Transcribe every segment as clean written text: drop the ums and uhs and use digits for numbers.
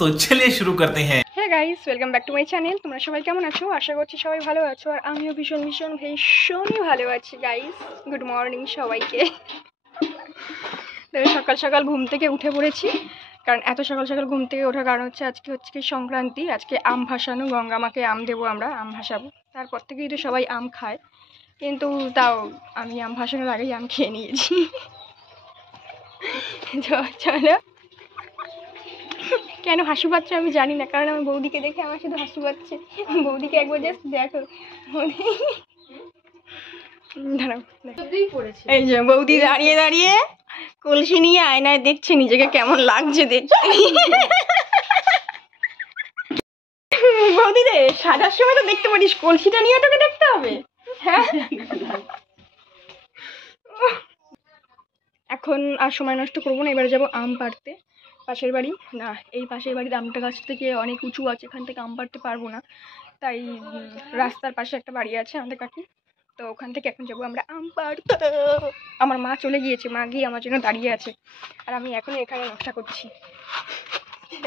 तो चलिए शुरू करते हैं। Hey guys, welcome back to my channel. তোমরা সবাই কেমন আছো? আশা করছি সবাই ভালো আছো, আর আমিও ভীষণই ভালো আছি গাইস। গুড মর্নিং সবাইকে। দেখো সকাল সকাল ঘুম থেকে উঠে পড়েছি, কারণ এত সকাল সকাল ঘুম থেকে ওঠার কারণ হচ্ছে আজকে কি সংক্রান্তি। আজকে আম ভাসানো, গঙ্গা মাকে আম দেবো, আমরা আম ভাসাবো। তারপর থেকেই তো সবাই আম খায়, কিন্তু তাও আমি আম ভাসানোর আগেই আম খেয়ে নিয়েছি। চলো, কেন হাসি পাচ্ছে আমি জানি না, কারণ আমার বৌদিকে দেখে আমার শুধু হাসি পাচ্ছে। বৌদিকে একবার জাস্ট দেখো, দাঁড়াও। এই যে বৌদি দাঁড়িয়ে দাঁড়িয়ে কলসি নিয়ে আয়নায় দেখছে নিজেকে কেমন লাগছে দেখতে। বৌদি রে, সাজার সময় তো দেখতে পারিস, কলসিটা নিয়ে তোকে দেখতে হবে। হ্যাঁ, এখন আর সময় নষ্ট করবো না, এবারে যাবো আম পাড়তে। পাশের বাড়ি না, এই পাশের বাড়ির আমটা গাছ থেকে অনেক উঁচু আছে, এখান থেকে আম পাড়তে পারবো না, তাই রাস্তার পাশে একটা বাড়ি আছে আমাদের কাকি, তো ওখান থেকে এখন যাবো আমরা আম পাড়তে। আমার মা চলে গিয়েছে, মা গিয়ে আমার জন্য দাঁড়িয়ে আছে, আর আমি এখন এখানে নকশা করছি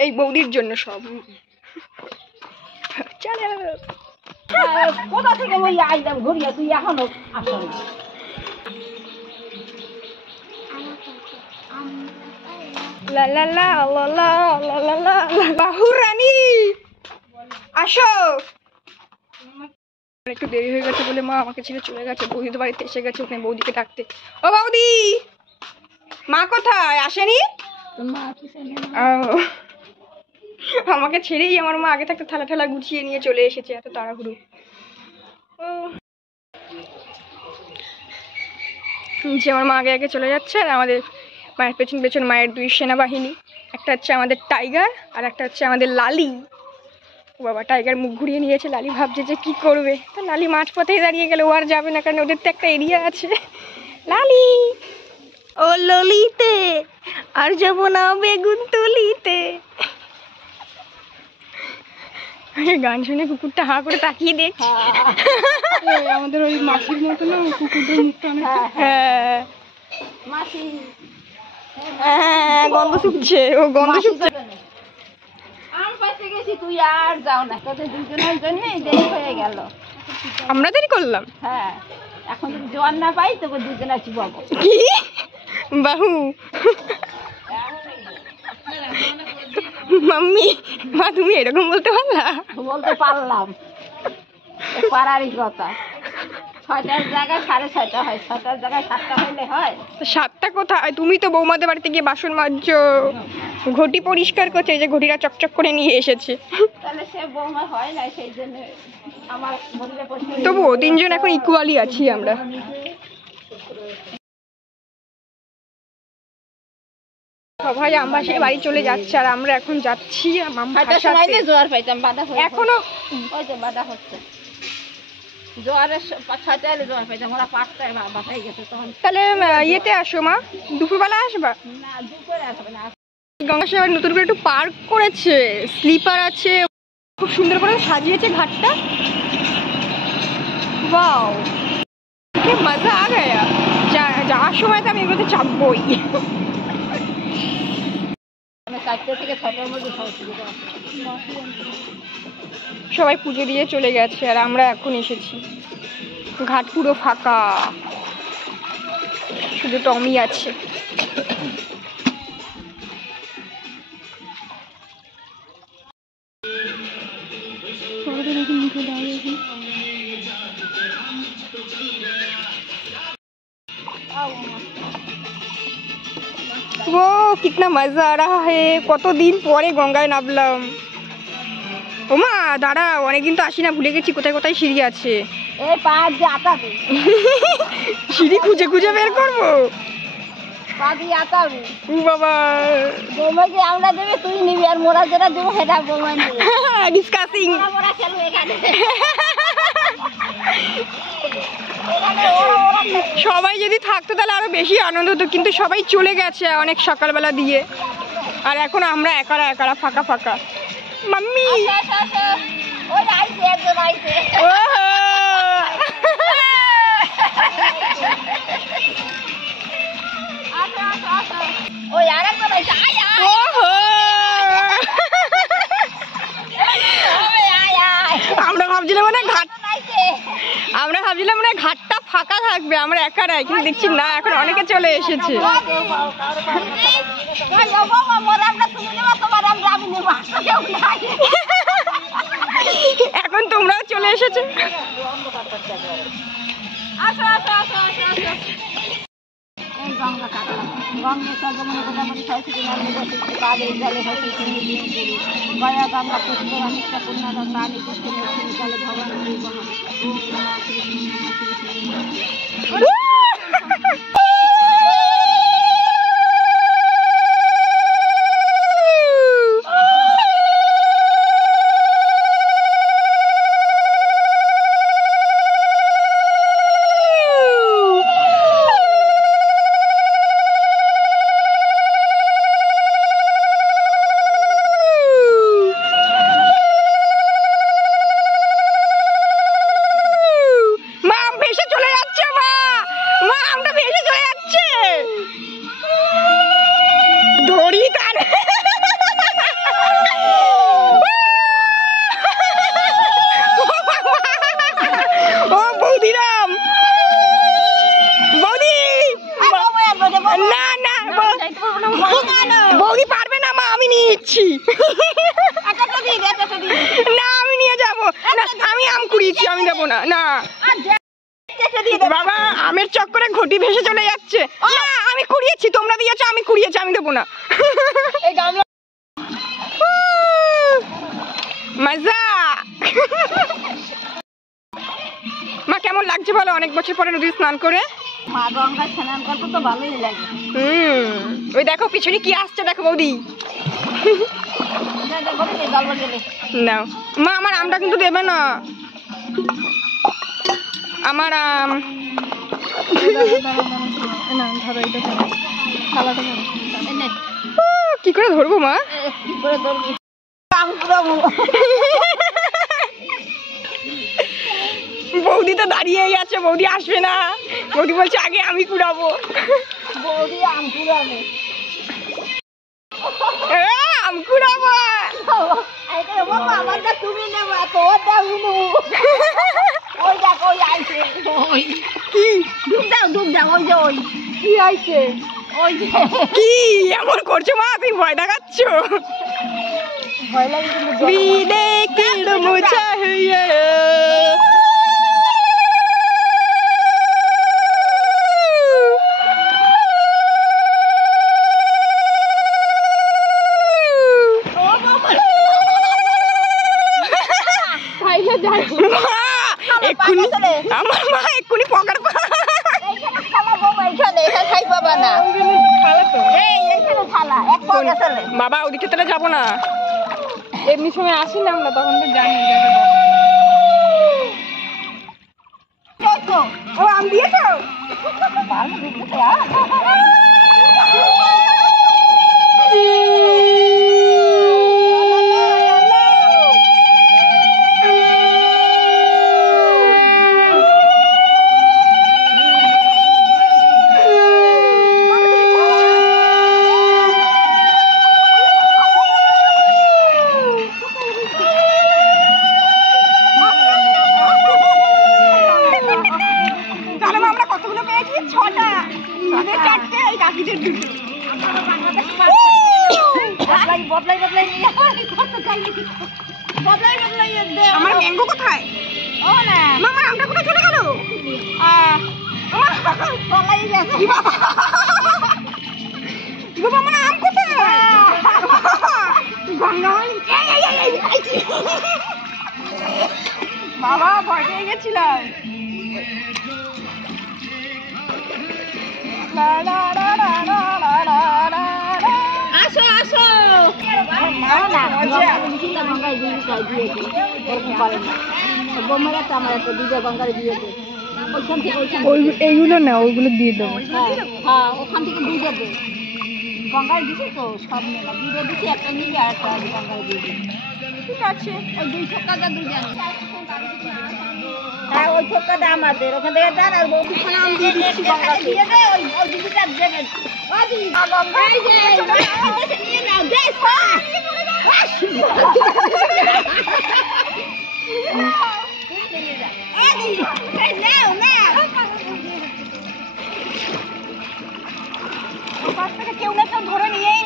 এই বৌদির জন্য সব। চলো, কোথা থেকে ওই আইলাম ঘুরিয়ে তুই এখনো আসলে লা লা লা লা লা লা লা লা লা। বাহু রানী আসো। একটু দেরি হয়ে গেছে বলে মা আমাকে ছেড়ে চলে গেছে, বৌদি তো বাড়িতে এসে গেছে, ওখানে বৌদিকে ডাকতে। ও বৌদি, মা কোথায়? আসেনি? আমাকে ছেড়েই আমার মা আগে থাকতে থালা ঠালা গুছিয়ে নিয়ে চলে এসেছে, এত তাড়াহুড়ো। যে আমার মা আগে আগে চলে যাচ্ছে, আর আমাদের মায়ের পেছন পেছন মায়ের দুই সেনাবাহিনী, একটা হচ্ছে আমাদের টাইগার আর একটা হচ্ছে আমাদের লালি। ও বাবা, টাইগার মুখ ঘুরিয়ে নিয়েছে, লালি ভাবছে যে কী করবে, তা লালি মাঝপথেই দাঁড়িয়ে গেলে, ও আর যাবে না, কারণ ওদের তো একটা এরিয়া আছে। লালি ও ললিতে আর যাবো না বেগুন তুলিতে। গান শুনে কুকুরটা হা করে তাকিয়ে দেখছে। আমাদের ওই মাসির মতো না, কুকুরদের মুখটা অনেক। হ্যাঁ মাসি, হ্যাঁ, গন্ধ শুকছে, ও গন্ধ শুকছে। আম পাইতে গেছি, তুই আর যাও না, তোদের দুজনের জন্যই দেরি হয়ে গেল। আমরা দেরি করলাম? হ্যাঁ, এখন যদি জোয়ার না পাই তোকে দুজনে চিবাবো। কি বাহু? মাম্মি, মা তুমি এরকম বলতে পারলা? বলতে পারলাম, পারারই কথা। 6টার জায়গায় 6:30 হয়, 6টার জায়গায় 7টা হইলে হয়। 7টা কোথায়? তুমি তো বৌমাদের বাড়িতে গিয়ে বাসন মাজছো, ঘটি পরিষ্কার করছে, এই যে ঘটিটা চকচক করে নিয়ে এসেছে। তাহলে সে বৌমা হয় না, সেই জন্য আমার ঘটিটা পরিষ্কার। তবুও তিনজন এখন ইকুয়ালি আছি আমরা। সবাই আমবাসীর বাড়ি চলে যাচ্ছে, আর আমরা এখন যাচ্ছি আম ভাসাতে। জোয়ার পাইতাম, বাধা হয়ে এখনো ওই যে বাধা হচ্ছে। জোয়ারের 6টায় এলে জোয়ার পাইতাম, ওরা 5টায় বাধাই গেছে তখন। তাহলে ইয়েতে আসো মা, দুপুরবেলা আসবা? না, দুপুরে আসবে না। গঙ্গাসাগর নতুন করে একটু পার্ক করেছে, স্লিপার আছে, খুব সুন্দর করে সাজিয়েছে ঘাটটা। ওয়াও, কি মজা আ গয়া। যাওয়ার সময় তো আমি এগুলোতে চাপবই। 4টা থেকে 6টার মধ্যে সবাই পুজো দিয়ে চলে গেছে, আর আমরা এখন এসেছি। ঘাট পুরো ফাঁকা, শুধু টমি আছে। वो कितना मजा आ रहा है, কতদিন পরে গঙ্গায় নামলাম। ওমা দাঁড়া, অনেকদিন তো আসি না, ভুলে গেছি কোথায় কোথায় সিঁড়ি আছে। এই পা দিয়ে আটাবে, সিঁড়ি খুঁজে খুঁজে বের করবো। পা দিয়ে আটাবে। ও বাবা, বৌমা যে আমরা দেবে তুই নিবি, আর মোরা যেটা দেবো সেটা বৌমা নিবে। ডিসকাসিং। মোরা খেলবো এখানে। সবাই যদি থাকতো তাহলে আরো বেশি আনন্দ হতো, কিন্তু সবাই চলে গেছে অনেক সকালবেলা দিয়ে, আর এখন আমরা একারা একারা ফাঁকা ফাঁকা। মাম্মি ওই আইছে, একজন আইছে। ওই আরেকজন আইছে। ভাবছিলাম মানে ঘাটটা ফাঁকা থাকবে, আমরা একারাই, কিন্তু দেখছি না, এখন অনেকে চলে এসেছে। এখন তোমরাও চলে এসেছো। গঙ্গা কাটলাম, গঙ্গা সর্বমনে মোটামুটি 6 থেকে 9 বছর কাদের জলে হয়েছে গয়া গঙ্গা পুষ্কর অনেকটা পূর্ণগঙ্গা আদি পুষ্কর জলে ভবানী বৌদি পারবে না মা, আমি নিয়ে যাচ্ছি। না আমি নিয়ে যাবো না, আমি আম কুড়িয়েছি, আমি দেবো না। না বাবা, আমের চক্করে ঘটি ভেসে চলে যাচ্ছে। না আমি কুড়িয়েছি, তোমরা দিয়েছো, আমি কুড়িয়েছি, আমি দেবো না। মজা। মা কেমন লাগছে বলো অনেক বছর পরে নদীতে স্নান করে? মা গঙ্গা স্নান করতে তো ভালোই লাগে। ওই দেখো পিছনে কি আসছে, দেখো বৌদি। না মা, আমার আমটা কিন্তু দেবে না, আমার আম। কি করে ধরবো মা? বৌদি তো দাঁড়িয়েই আছে, বৌদি আসবে না। বৌদি বলছে আগে আমি কুড়াবো। বৌদি আম কুড়াবে, আম কুড়াবো। তুমি নেবা তো, আমি নেবো। ওই দেখো ওই আইছে, কি ডুব দাও ডুব দাও, ওই যে ওই কি আইছে, ওই যে কি এমন করছো মা? তুমি ভয় দেখাচ্ছ। ভয় লাগে কিন্তু। বিদে কিড় মুছাহিয়ে আমার মা এক্ষুনি পকেট বাবা ওদিকে তাহলে যাবো না, এমনি সময় আসি না আমরা, তখন তো জানি। ও আম দিয়েছো? আমার ম্যাঙ্গো কোথায়? ও না মামা, আমটা কোথায় চলে গেল? বাবা আমার আম কোথায়? বাবা ভয় পেয়ে গেছিলাম। আসো আসো, গঙ্গায় দিয়ে ওরকম করে না, বোমেরা তো আমার একটা দুটো গঙ্গায় দিয়ে দেবে। ওইখান থেকে এইগুলো না, ওইগুলো দিয়ে দেবো। হ্যাঁ ওখান থেকে দুটো দেবে, গঙ্গায় দিছি তো সব নেই, দুটো দিছি, একটা নিবি আর একটা গঙ্গায় দিয়ে দিবি। ঠিক আছে, ওই 2 ছোট্টাটা দুটো আনি। হ্যাঁ ওই ছোট্টাটা আমাদের ওখান থেকে দেন, আর ওখানে আমি দিয়ে দিচ্ছি গঙ্গা দিয়ে দে, ওই দিদিটা দেবেন। ও দিদি গঙ্গায় যে নিয়ে নাও, দেখ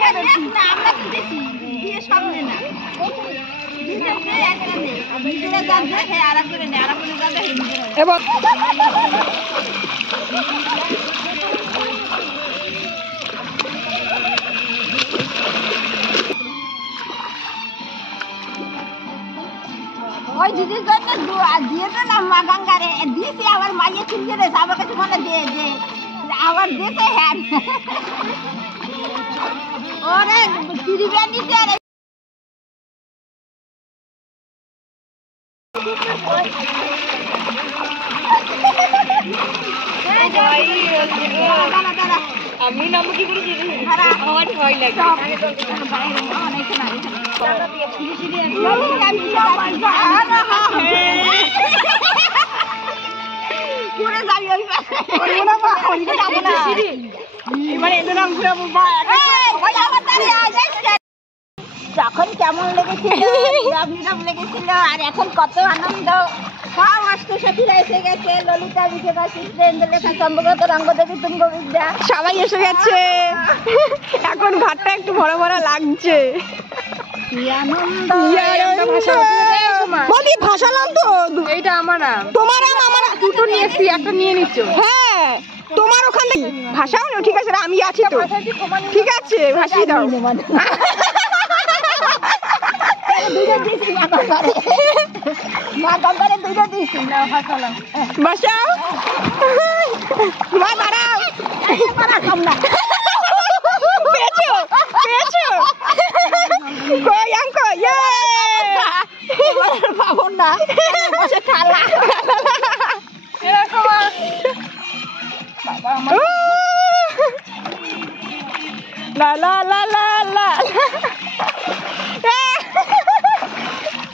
আমরা তো দেখি দিয়ে সামনে না নিজেরা জানবে হ্যাঁ আর করে নেই আর করে জানবে এবং ওই দিদির জন্য দিয়ে দিলাম মা গঙ্গারে দিয়েছি আবার মাইয়ে চুলকে দিয়েছে আমার কাছে মনে দিয়ে যে আবার দিতে হ্যাঁ ওরে তিরিবে নিতে আর আমি নাম কি করে দিদি আমার ভয় লাগে তখন কেমন লেগেছিল লেগেছিল আর এখন কত আনন্দ সব অষ্টসখীরা এসে গেছে ললিতা বিজয়া চিত্রেন্দ্র লেখা সম্ভবত রঙ্গদেবী তুঙ্গবিদ্যা সবাই এসে গেছে এখন ঘাটটা একটু বড় বড় লাগছে বলি ভাসালাম তো এইটা আমার নাম তোমার নাম আমার দুটো নিয়েছি একটা নিয়ে নিচ্ছ হ্যাঁ তোমার ওখানে ভাসাও না ঠিক আছে আমি আছি তো ঠিক আছে ভাসিয়ে দাও মা গঙ্গারে দুইটা দিয়েছি না ভাসালাম ভাসাও মা দাঁড়াও না পেয়েছো পেয়েছো কই আঙ্ক ইয়ে পাবো না বসে ঠালা এরকম লা লা লা লা লা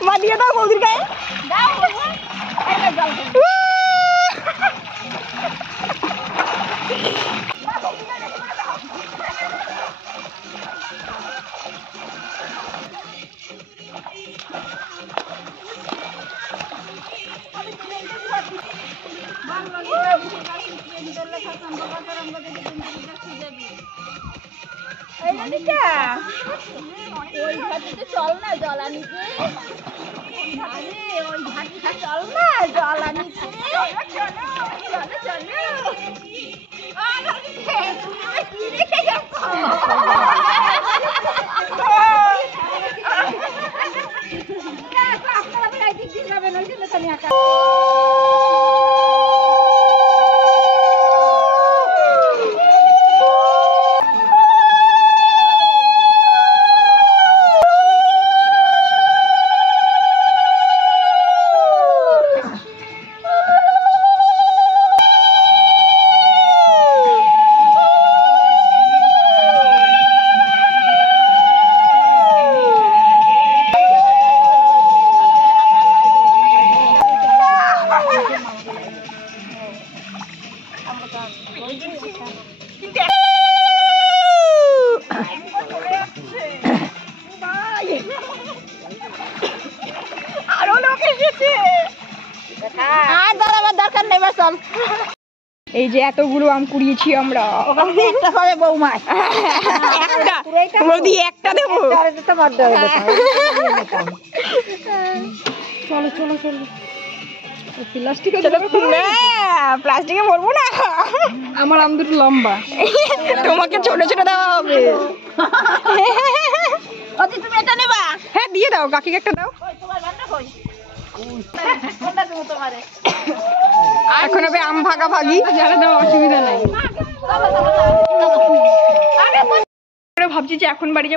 মা দিয়ে দাও বৌদির গায়ে ওই ঘাটিতে চল না জল আনিতে ওই ঘাটিতে চল না জল আনিতে চলো চলো কি রেখে গেছো আরো লোক এসেছে আর দাঁড়াবার দরকার নেই চল এই যে এতগুলো আম কুড়িয়েছি আমরা একটা হবে বৌমা একটা বৌদি একটা দেবো চলো চলো চলো প্লাস্টিকে ভরবো না আমার আম দুটো লম্বা তোমাকে ছোট ছোট দেওয়া হবে তুমি এটা নেবা হ্যাঁ দিয়ে দাও কাকিকে একটা দাও তোমার ভান্ডা কই কোনটা দেবো তোমারে এখন হবে আম ভাগাভাগি যারা দাও অসুবিধা নাই ভাবছি যে এখন বাড়ি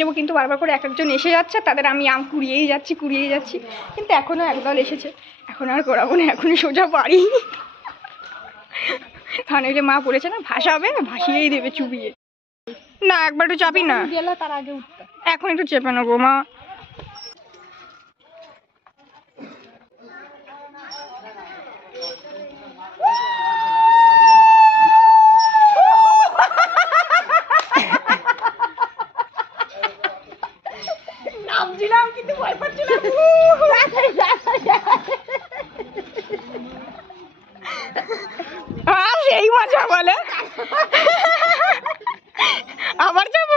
যাবো কিন্তু বারবার করে এক একজন এসে যাচ্ছে তাদের আমি আম কুড়িয়েই যাচ্ছি কিন্তু এখনো একদল এসেছে এখন আর করাবো না এখনই সোজা বাড়ি কারণ ওই যে মা বলেছে না ভাসাবে ভাসিয়েই দেবে চুবিয়ে না একবার একটু চাপি না তার আগে উঠতে এখন একটু চেপে নেবো মা নামছিলাম কিন্তু ভয় পাচ্ছিলাম সেই মজা বলে আবার যাবো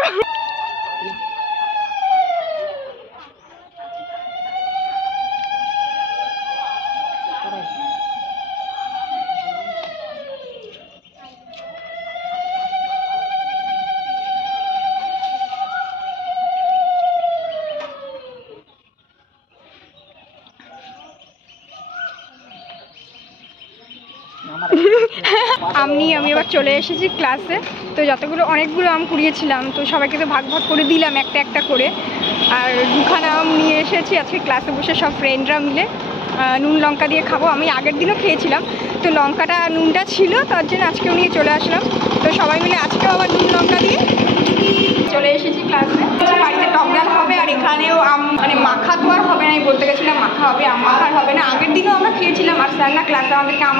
আমি এবার চলে এসেছি ক্লাসে। তো অনেকগুলো আম কুড়িয়েছিলাম, তো সবাইকে তো ভাগ ভাগ করে দিলাম একটা একটা করে। আর দুখানা আম নিয়ে এসেছি আজকে ক্লাসে বসে সব ফ্রেন্ডরা মিলে নুন লঙ্কা দিয়ে খাবো। আমি আগের দিনও খেয়েছিলাম, তো নুনটা ছিল, তার জন্য আজকেও নিয়ে চলে আসলাম। তো সবাই মিলে আজকেও আবার নুন লঙ্কা দিয়ে চলে এসেছি ক্লাসে। বাড়িতে টক ডাল হবে, আর এখানেও মানে মাখা তো আর হবে না, আমি বলতে গেছিলাম মাখা হবে, আম মাখার হবে না। আগের দিনও আমরা খেয়েছিলাম, আর স্যার না ক্লাসে আমাদেরকে আম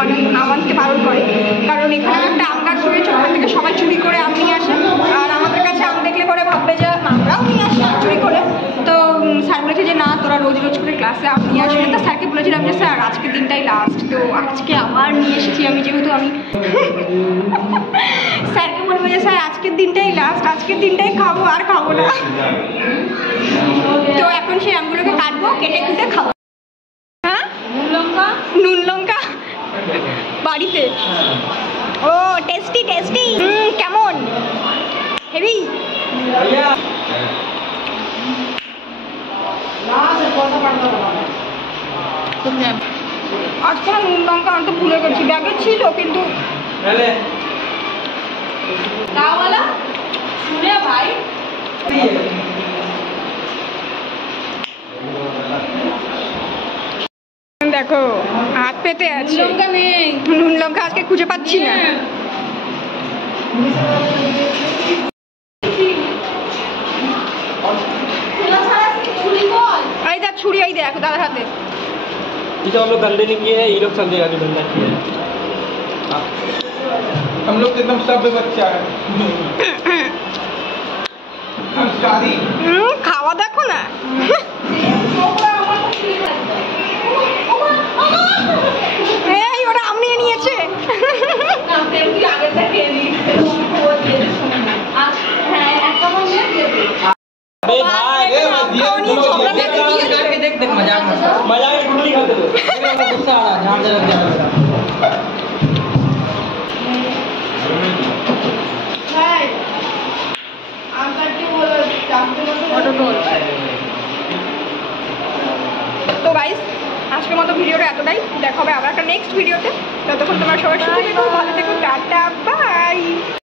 আনতে বারণ করে, কারণ এখানে একটা আম গাছ রয়েছে, ওখান থেকে সবাই চুরি করে আম নিয়ে আসে। আর আমাদের কাছে আম দেখলে পরে ভাববে যে আমরাও নিয়ে আসি চুরি করে। তো স্যার বলেছে যে না, তোরা রোজ রোজ করে ক্লাসে আম নিয়ে আসবে। তো স্যারকে বলেছিলাম যে স্যার আজকের দিনটাই লাস্ট, তো আজকে আবার নিয়ে এসেছি আমি, যেহেতু আমি স্যারকে বলবো যে স্যার আজকের দিনটাই লাস্ট, আজকের দিনটাই খাবো, আর খাবো না। তো এখন সেই আমগুলোকে কাটবো, কেটে কুটে খাবো। হ্যাঁ, নুন লঙ্কা বাড়িতে। ও টেস্টি টেস্টি, কেমন হেভি। আজকে না নুন লঙ্কা আনতে ভুলে গেছি, ব্যাগে ছিল কিন্তু ভাই। দেখো হাত পেতে আছে, নুন লঙ্কা আজকে খুঁজে পাচ্ছি না। এই দেখ ছুরি, এই দেখ দাদার হাতে। तो हम लोग धंधे नहीं किए हैं, ये लोग समझेगा कि धंधा किया है। हम लोग एकदम सभ्य बच्चा है। খাওয়া দেখো না। এই ওরা আম নিয়ে নিয়েছে। देख मजाक गुटली खाते हो, गुस्सा आ रहा তো গাইস আজকের মতো ভিডিওটা এতটাই, দেখা হবে আবার একটা নেক্সট ভিডিওতে। ততক্ষণ তোমরা সবাই সুস্থ থেকো, ভালো থেকো, টাটা বাই।